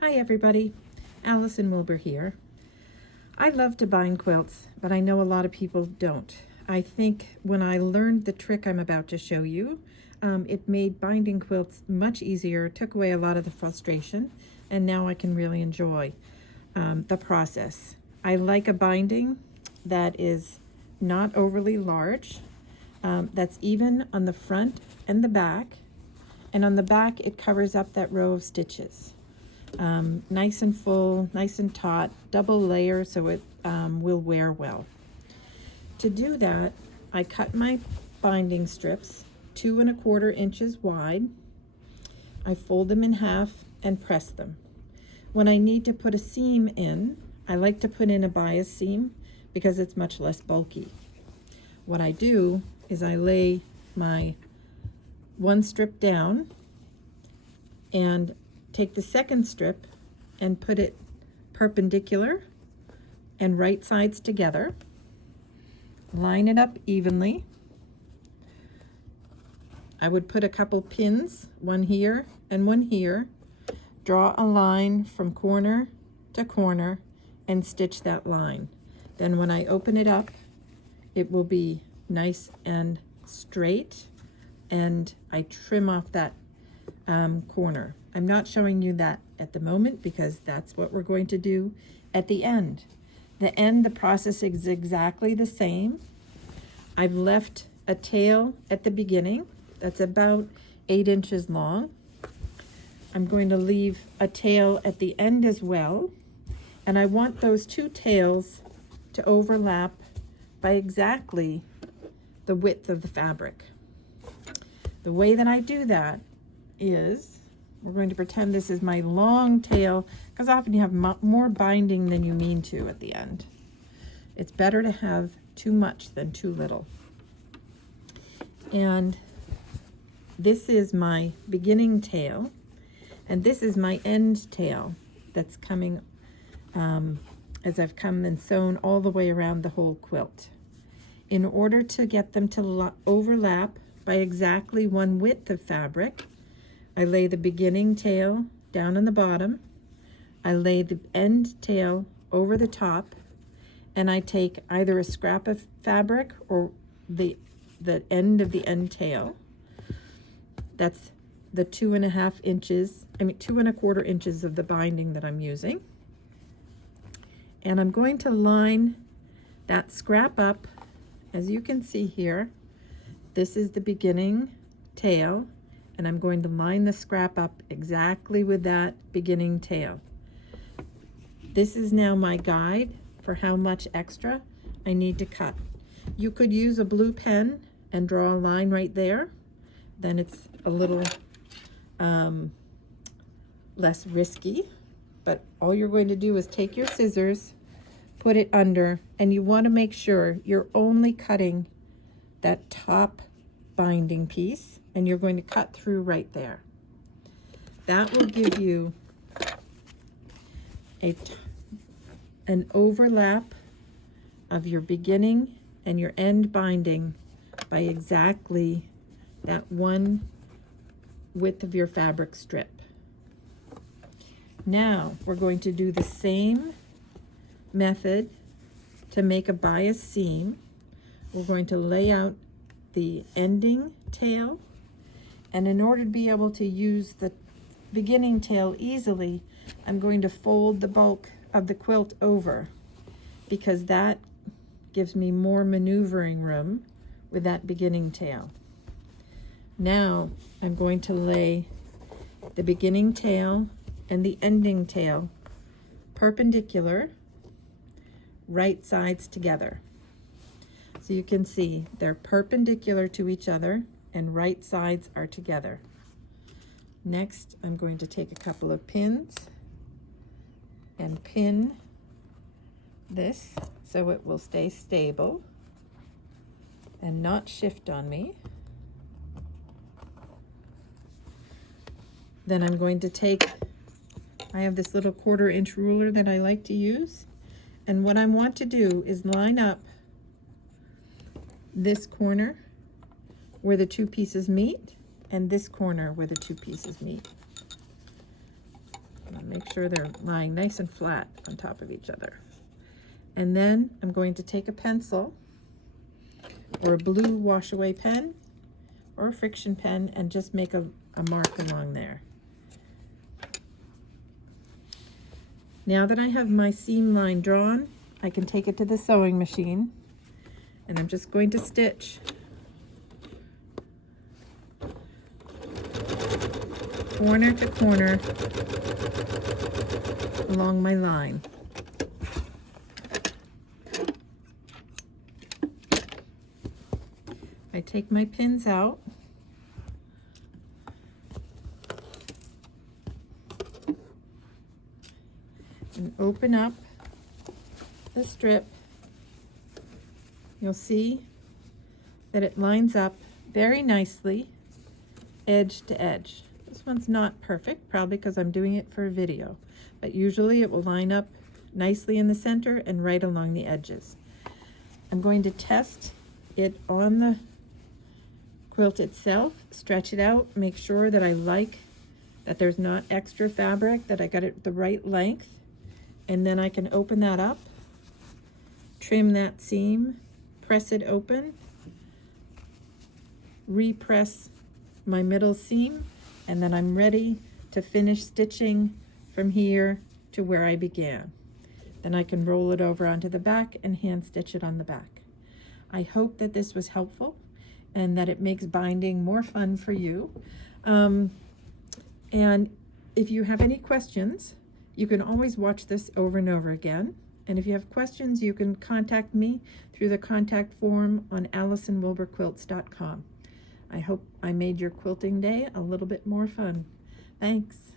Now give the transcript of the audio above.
Hi everybody, Allison Wilbur here. I love to bind quilts, but I know a lot of people don't. I think when I learned the trick I'm about to show you, it made binding quilts much easier, took away a lot of the frustration, and now I can really enjoy the process. I like a binding that is not overly large, that's even on the front and the back, and on the back it covers up that row of stitches. Nice and full, nice and taut, double layer so it will wear well. To do that, I cut my binding strips 2 1/4 inches wide. I fold them in half and press them. When I need to put a seam in, I like to put in a bias seam because it's much less bulky. What I do is I lay my one strip down and take the second strip and put it perpendicular and right sides together. Line it up evenly. I would put a couple pins, one here and one here. Draw a line from corner to corner and stitch that line. Then when I open it up, it will be nice and straight, and I trim off that corner. I'm not showing you that at the moment because that's what we're going to do at the end. The process is exactly the same. I've left a tail at the beginning that's about 8 inches long. I'm going to leave a tail at the end as well, and I want those two tails to overlap by exactly the width of the fabric. The way that I do that is, we're going to pretend this is my long tail, because often you have more binding than you mean to at the end. It's better to have too much than too little. And this is my beginning tail, and this is my end tail that's coming as I've come and sewn all the way around the whole quilt. In order to get them to overlap by exactly one width of fabric, I lay the beginning tail down on the bottom, I lay the end tail over the top, and I take either a scrap of fabric or the end of the end tail. That's the 2 1/4 inches of the binding that I'm using. And I'm going to line that scrap up. As you can see here, this is the beginning tail, and I'm going to line the scrap up exactly with that beginning tail. This is now my guide for how much extra I need to cut. You could use a blue pen and draw a line right there. Then it's a little less risky, but all you're going to do is take your scissors, put it under, and you want to make sure you're only cutting that top binding piece, and you're going to cut through right there. That will give you an overlap of your beginning and your end binding by exactly that one width of your fabric strip. Now we're going to do the same method to make a bias seam. We're going to lay out the ending tail, and in order to be able to use the beginning tail easily, I'm going to fold the bulk of the quilt over, because that gives me more maneuvering room with that beginning tail. Now I'm going to lay the beginning tail and the ending tail perpendicular, right sides together. So you can see they're perpendicular to each other and right sides are together. Next, I'm going to take a couple of pins and pin this so it will stay stable and not shift on me. Then I'm going to take, I have this little 1/4 inch ruler that I like to use, and what I want to do is line up this corner where the two pieces meet and this corner where the two pieces meet. Make sure they're lying nice and flat on top of each other. And then I'm going to take a pencil or a blue wash away pen or a friction pen and just make a mark along there. Now that I have my seam line drawn, I can take it to the sewing machine, and I'm just going to stitch corner to corner along my line. I take my pins out and open up the strip. You'll see that it lines up very nicely edge to edge. This one's not perfect, probably because I'm doing it for a video, but usually it will line up nicely in the center and right along the edges. I'm going to test it on the quilt itself, stretch it out, make sure that I like that there's not extra fabric, that I got it the right length, and then I can open that up, trim that seam, press it open, repress my middle seam, and then I'm ready to finish stitching from here to where I began. Then I can roll it over onto the back and hand stitch it on the back. I hope that this was helpful and that it makes binding more fun for you. And if you have any questions, you can always watch this over and over again. And if you have questions, you can contact me through the contact form on AllisonWilburQuilts.com. I hope I made your quilting day a little bit more fun. Thanks.